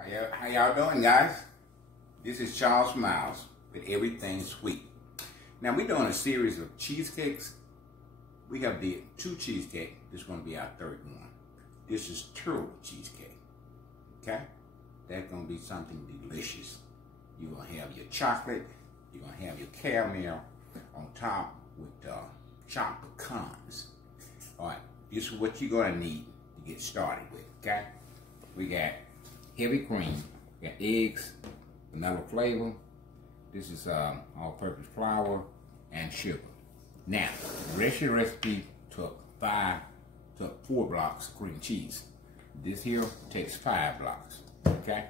How y'all doing, guys? This is Charles Miles with Everything Sweet. Now we're doing a series of cheesecakes. We have the 2 cheesecake. This is going to be our 3rd one. This is turtle cheesecake. Okay? That's going to be something delicious. You're going to have your chocolate. You're going to have your caramel on top with chopped pecans. All right. This is what you're going to need to get started with. Okay? We got heavy cream. We got eggs, vanilla flavor. This is all-purpose flour and sugar. Now, the rest of the recipe took 4 blocks of cream cheese. This here takes 5 blocks. Okay,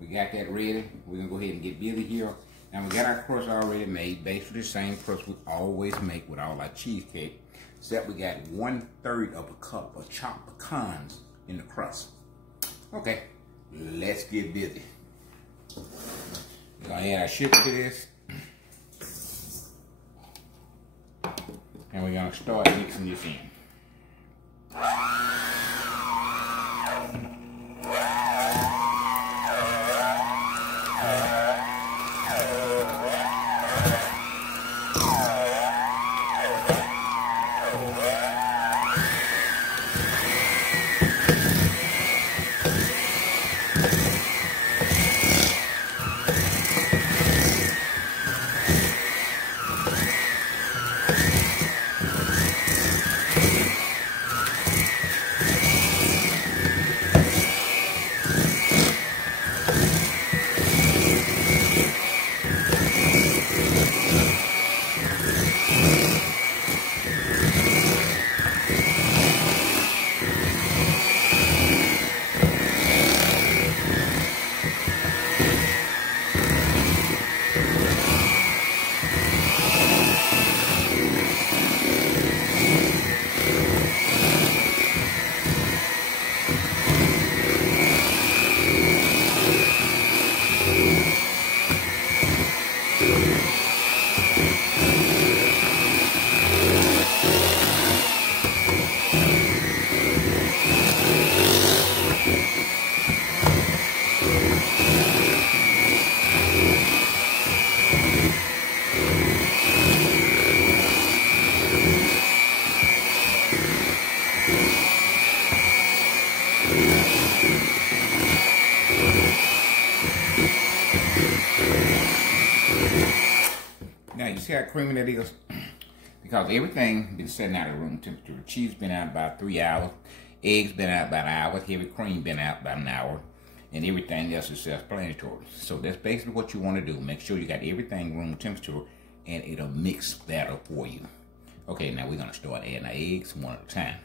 we got that ready. We're gonna go ahead and get busy here. Now we got our crust already made, basically the same crust we always make with all our cheesecake, except we got 1/3 of a cup of chopped pecans in the crust. Okay, let's get busy. We're gonna add our sugar to this. And we're gonna start mixing this in. Now you see how creamy that is? Because everything been sitting out at room temperature. The cheese been out about 3 hours, eggs been out about an hour, heavy cream been out about an hour, and everything else is self-explanatory. So that's basically what you want to do. Make sure you got everything room temperature and it'll mix better for you. Okay, now we're gonna start adding our eggs one at a time.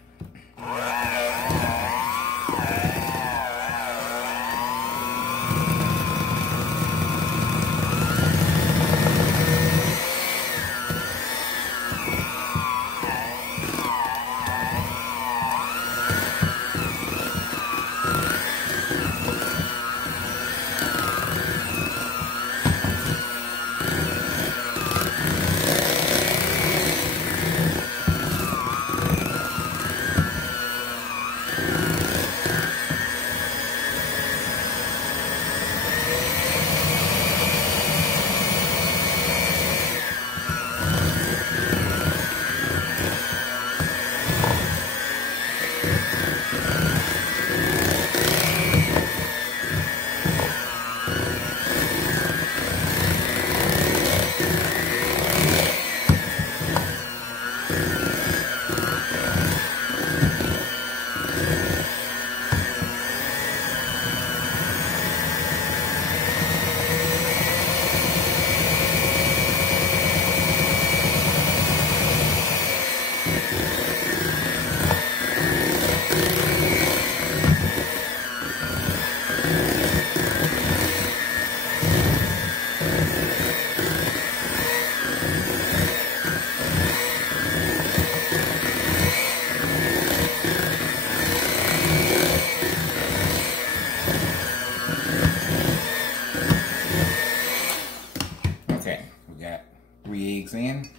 eggs in.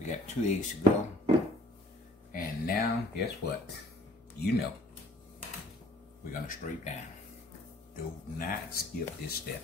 We got 2 eggs to go. And now, guess what? You know, we're gonna straight down. Do not I skipped this step.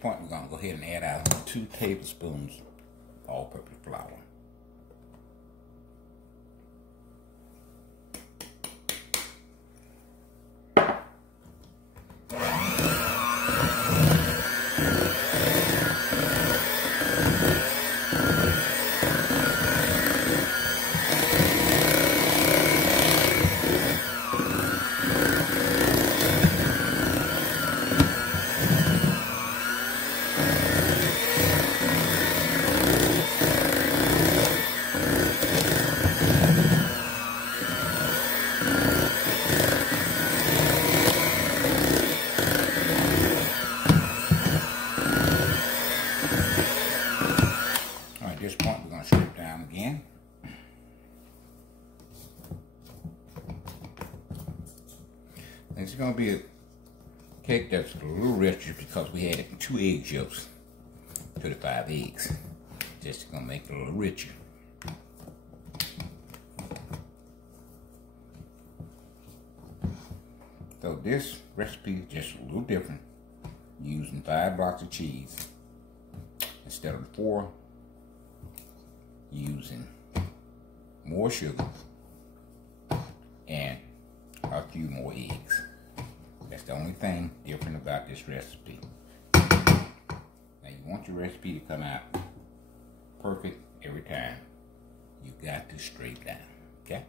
Point, we're going to go ahead and add our 2 tablespoons all-purpose flour. At this point, we're going to strip down again. It's going to be a cake that's a little richer because we added 2 egg yolks to the 5 eggs. Just going to make it a little richer. So this recipe is just a little different. Using 5 blocks of cheese instead of 4. Using more sugar and a few more eggs. That's the only thing different about this recipe. Now you want your recipe to come out perfect every time. You got to straight down, okay?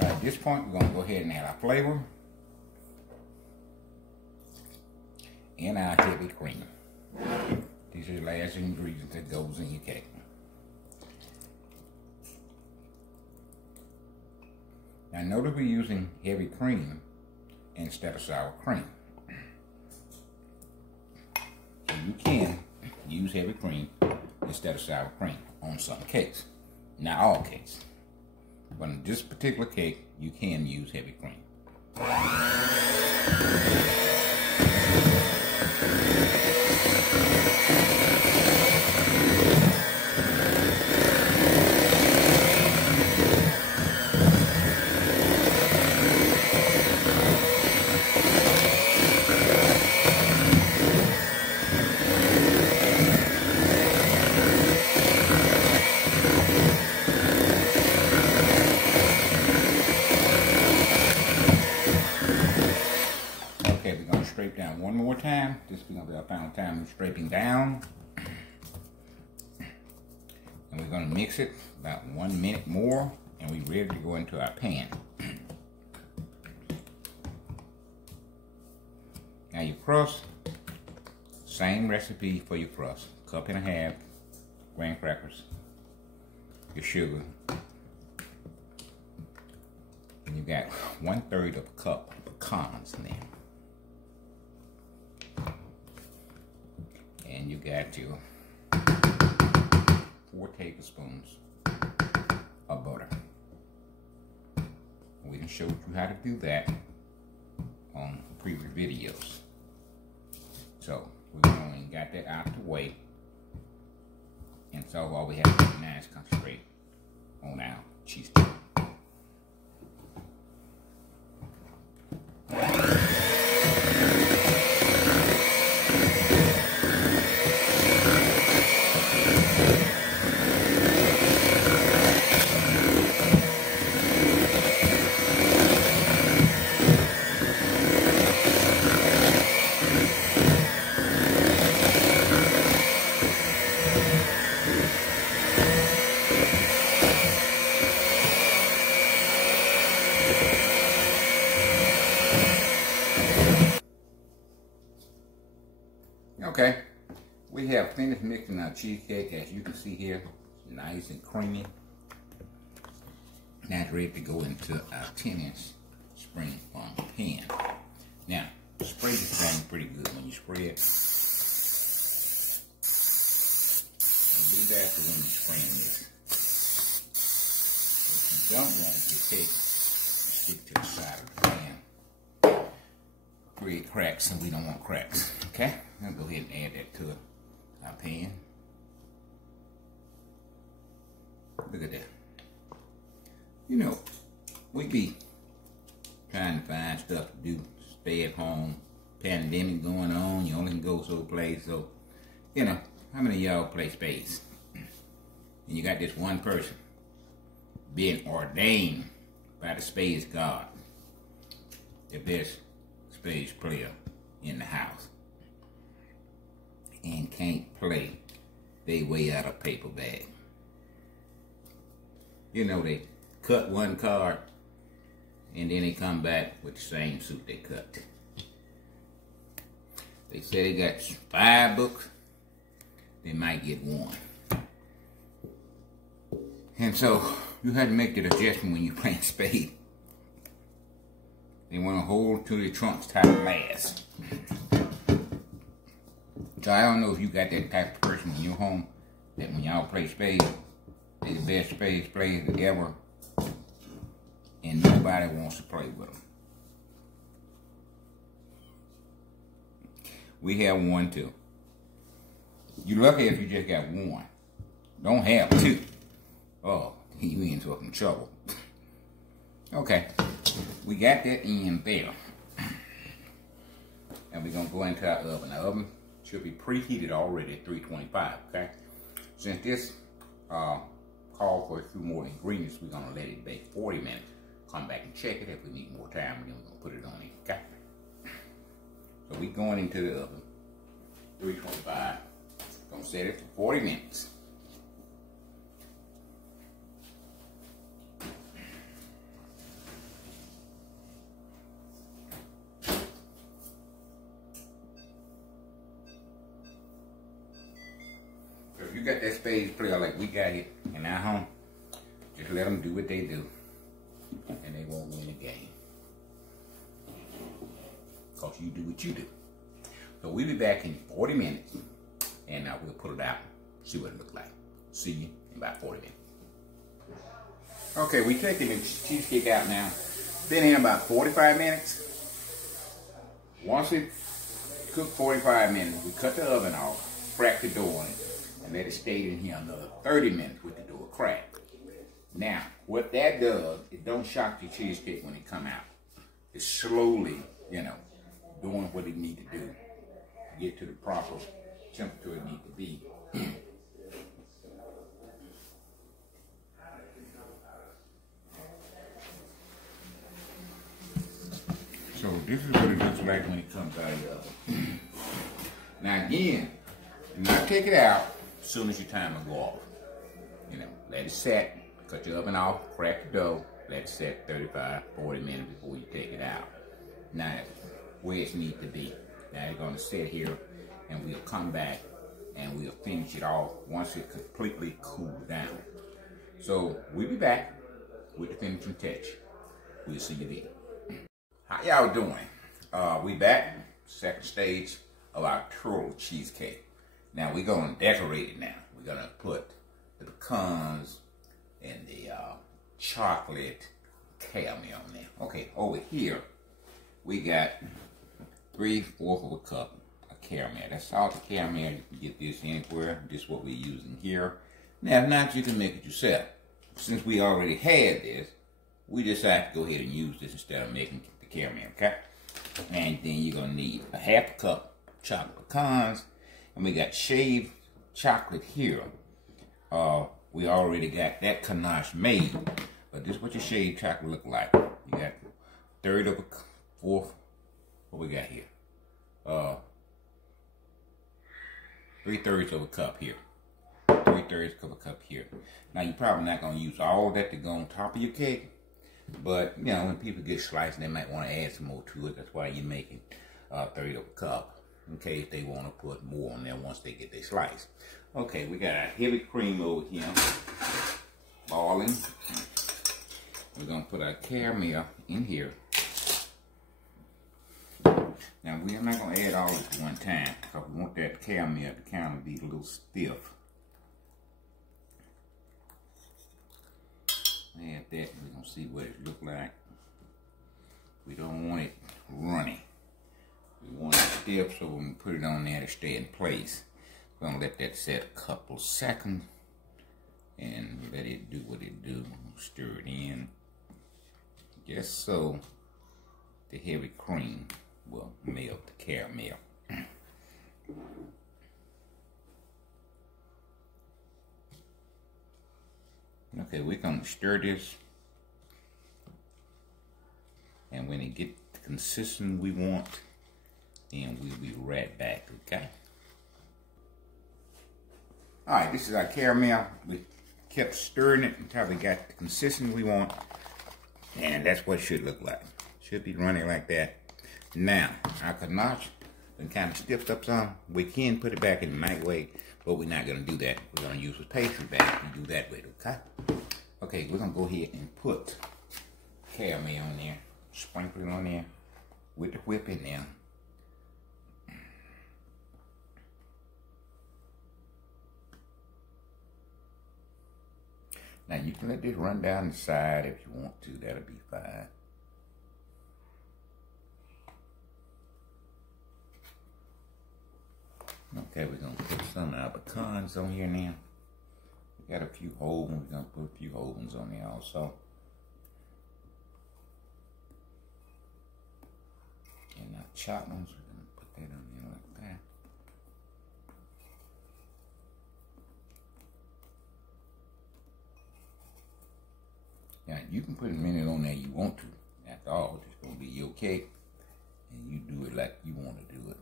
At this point, we're going to go ahead and add our flavor and our heavy cream. These are the last ingredients that goes in your cake. Now notice we're using heavy cream instead of sour cream. So you can use heavy cream instead of sour cream on some cakes. Not all cakes. But in this particular cake, you can use heavy cream. This is going to be our final time scraping down. And we're going to mix it about 1 minute more, and we're ready to go into our pan. Now your crust, same recipe for your crust. 1.5 cups graham crackers, your sugar, and you got 1/3 of a cup of pecans in there. And you got your 4 tablespoons of butter. We can show you how to do that on previous videos. So we only got that out the way. And so all we have to do now is concentrate on our cheesecake. Okay, we have finished mixing our cheesecake. As you can see here, nice and creamy. Now it's ready to go into our 10-inch spring form pan. Now, spray this thing pretty good when you spray it. And do that for when you're spraying this. If you don't want your cake to stick to the side of the pan, create cracks, and we don't want cracks. Okay, I'll go ahead and add that to our pan. Look at that. You know, we be trying to find stuff to do, stay at home, pandemic going on, you only can go so place. So, you know, how many of y'all play spades? And you got this one person being ordained by the spades god, the best spades player in the house, and can't play they way out of paper bag. You know, they cut one card and then they come back with the same suit they cut. They say they got 5 books, they might get 1. And so you have to make that adjustment when you're playing spades. They want to hold to their trunks tight last. So I don't know if you got that type of person in your home that when y'all play spades, they're the best spades players ever, and nobody wants to play with them. We have 1 too. You're lucky if you just got 1. Don't have 2. Oh, you in some trouble. Okay, we got that in there. And we're gonna go into our oven. The oven should be preheated already at 325, okay? Since this call for a few more ingredients, we're gonna let it bake 40 minutes. Come back and check it. If we need more time, then we're gonna put it on it, okay? So we're going into the oven, 325. Gonna set it for 40 minutes. If you got that spades player like we got it in our home, just let them do what they do, and they won't win the game. Because you do what you do. So we'll be back in 40 minutes, and we'll pull it out, see what it looks like. See you in about 40 minutes. Okay, we're taking the cheesecake out now. Been in about 45 minutes. Once it cooked 45 minutes, we cut the oven off, crack the door on it, and let it stay in here another 30 minutes with the door cracked. Now, what that does, it don't shock your cheesecake when it come out. It's slowly, you know, doing what it need to do to get to the proper temperature it need to be. So this is what it looks like when it comes out of the oven. Now again, do not take it out as soon as your timer go off. You know, let it set, cut your oven off, crack the dough, let it set 35, 40 minutes before you take it out. Now, where it needs to be. Now it's gonna sit here and we'll come back and we'll finish it off once it completely cools down. So we'll be back with the finishing touch. We'll see you then. How y'all doing? We back, second stage of our turtle cheesecake. Now we're gonna decorate it now. We're gonna put the pecans and the chocolate caramel on there. Okay, over here we got 3/4 of a cup of caramel. That's salted caramel. You can get this anywhere. This is what we're using here. Now, if not, you can make it yourself. Since we already had this, we decided to go ahead and use this instead of making the caramel, okay? And then you're gonna need a 1/2 cup of chocolate pecans, and we got shaved chocolate here. We already got that ganache made, but this is what your shaved chocolate look like. You got 1/3 of a 4th. What we got here? 3/3 of a cup here. 3/3 of a cup here. Now you're probably not gonna use all that to go on top of your cake, but you know when people get sliced, they might want to add some more to it. That's why you're making 1/3 of a cup in case they want to put more on there once they get their slice. Okay, we got our heavy cream over here, boiling. We're gonna put our caramel in here. Now we're not gonna add all this at one time because we want that caramel to kind of be a little stiff. Add that, we're gonna see what it look like. We don't want it runny. We want it stiff, so when we put it on there to stay in place. We're gonna let that set a couple seconds and let it do what it do. Stir it in, just so the heavy cream will melt the caramel. Okay, we're gonna stir this, and when it get the consistency we want, then we'll be right back, okay? All right, this is our caramel. We kept stirring it until we got the consistency we want, and that's what it should look like. Should be running like that. Now, our ganache been kind of stiffed up some. We can put it back in the microwave, but we're not gonna do that. We're gonna use a pastry bag and do that with it, okay? Okay, we're gonna go ahead and put caramel on there, sprinkle it on there with the whip in there. Now you can let this run down the side if you want to, that'll be fine. Okay, we're gonna put some of our pecans on here now. We got a few whole ones, we're gonna put a few whole ones on there also. And our chopped ones, we're gonna put that on there like that. Now you can put as many on there you want to. After all, it's gonna be your cake, and you do it like you want to do it.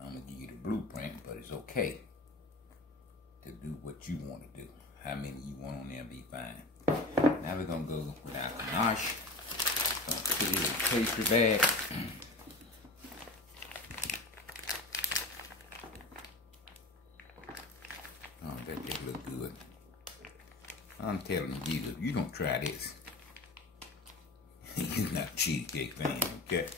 I'm gonna give you the blueprint, but it's okay to do what you want to do. How many you want on there be fine. Now we're gonna go with our ganache. Gonna put it in a pastry bag. Oh, that look good. I'm telling you, if you don't try this, you're not a cheesecake fan, okay?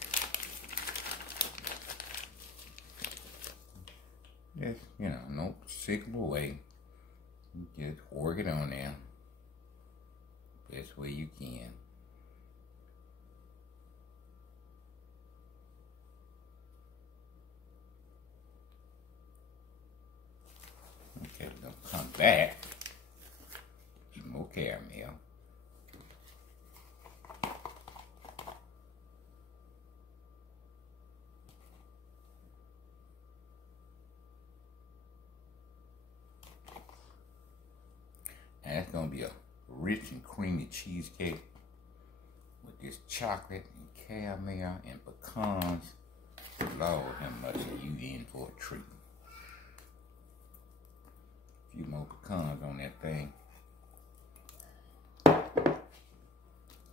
Just, you know, no sickable way. Just work it on there. Best way you can. Okay, we're gonna come back. Some more caramel. And it's gonna be a rich and creamy cheesecake with this chocolate and caramel and pecans. Lord have mercy, you in for a treat. A few more pecans on that thing.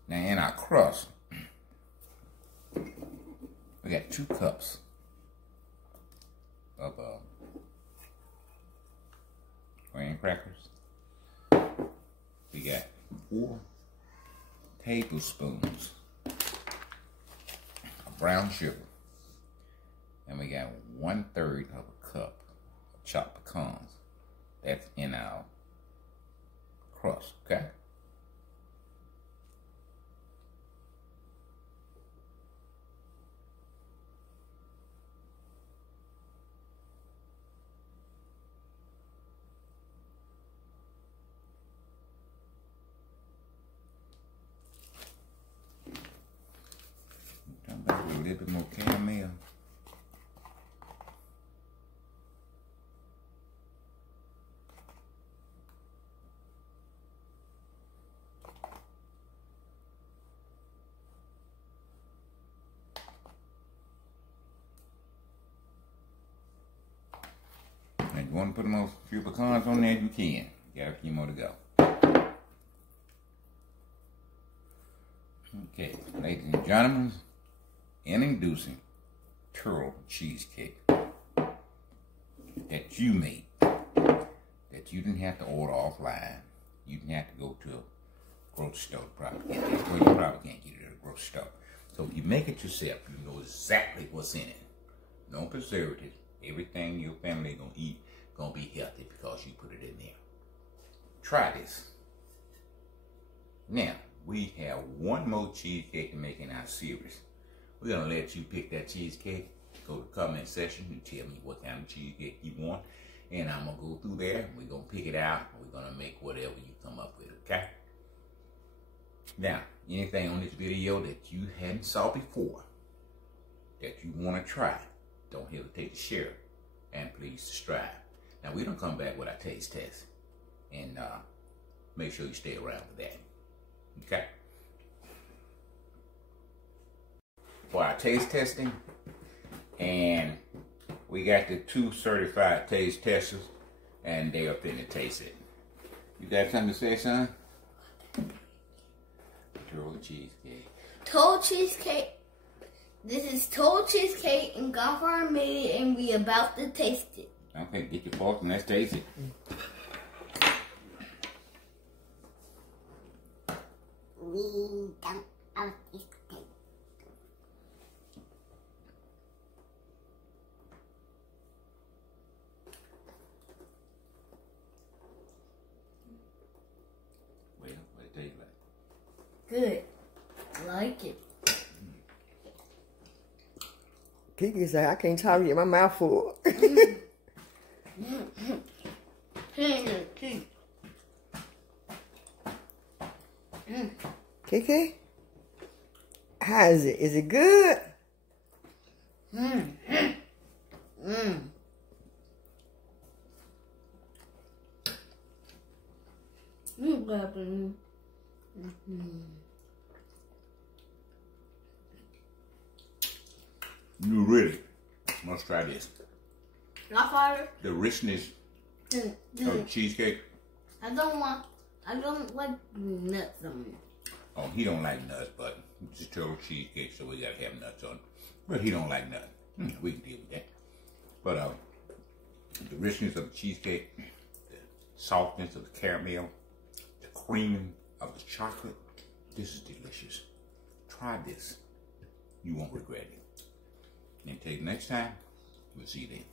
Now in our crust, we got 2 cups of graham crackers. We got 4 tablespoons of brown sugar. And we got 1/3 of a cup of chopped pecans. That's in our crust, okay? Come back with a little bit more caramel. And if you want to put a few pecans on there, you can. You got a few more to go. Okay, ladies and gentlemen, introducing turtle cheesecake that you made, that you didn't have to order offline. You didn't have to go to a grocery store to probably get it. Well, you probably can't get it at a grocery store. So if you make it yourself, you know exactly what's in it. No preservatives. Everything your family gonna eat gonna be healthy because you put it in there. Try this. Now, we have one more cheesecake to make in our series. We're gonna let you pick that cheesecake. Go to the comment section and tell me what kind of cheesecake you want. And I'm gonna go through there and we're gonna pick it out. We're gonna make whatever you come up with, okay? Now, anything on this video that you hadn't saw before, that you wanna try, don't hesitate to share it. And please subscribe. Now, we're gonna come back with our taste test. And make sure you stay around for that. Okay? For our taste testing, and we got the 2 certified taste testers, and they are finna taste it. You got something to say, son? Turtle cheesecake. Turtle cheesecake. This is turtle cheesecake, and Godfather made it, and we about to taste it. Okay, get your fork and let's taste it. We don't have this cake. Well, what it taste like? Good. I like it. Kiki said, I can't talk yet, my mouth full. Kiki, how is it? Is it good? You really must try this. Godfather? The richness of the cheesecake. I don't like nuts on it. Oh, he don't like nuts, but it's a turtle cheesecake, so we gotta have nuts on it. But he don't like nuts. We can deal with that. But the richness of the cheesecake, the softness of the caramel, the creaming of the chocolate, this is delicious. Try this. You won't regret it. And until next time, we'll see you then.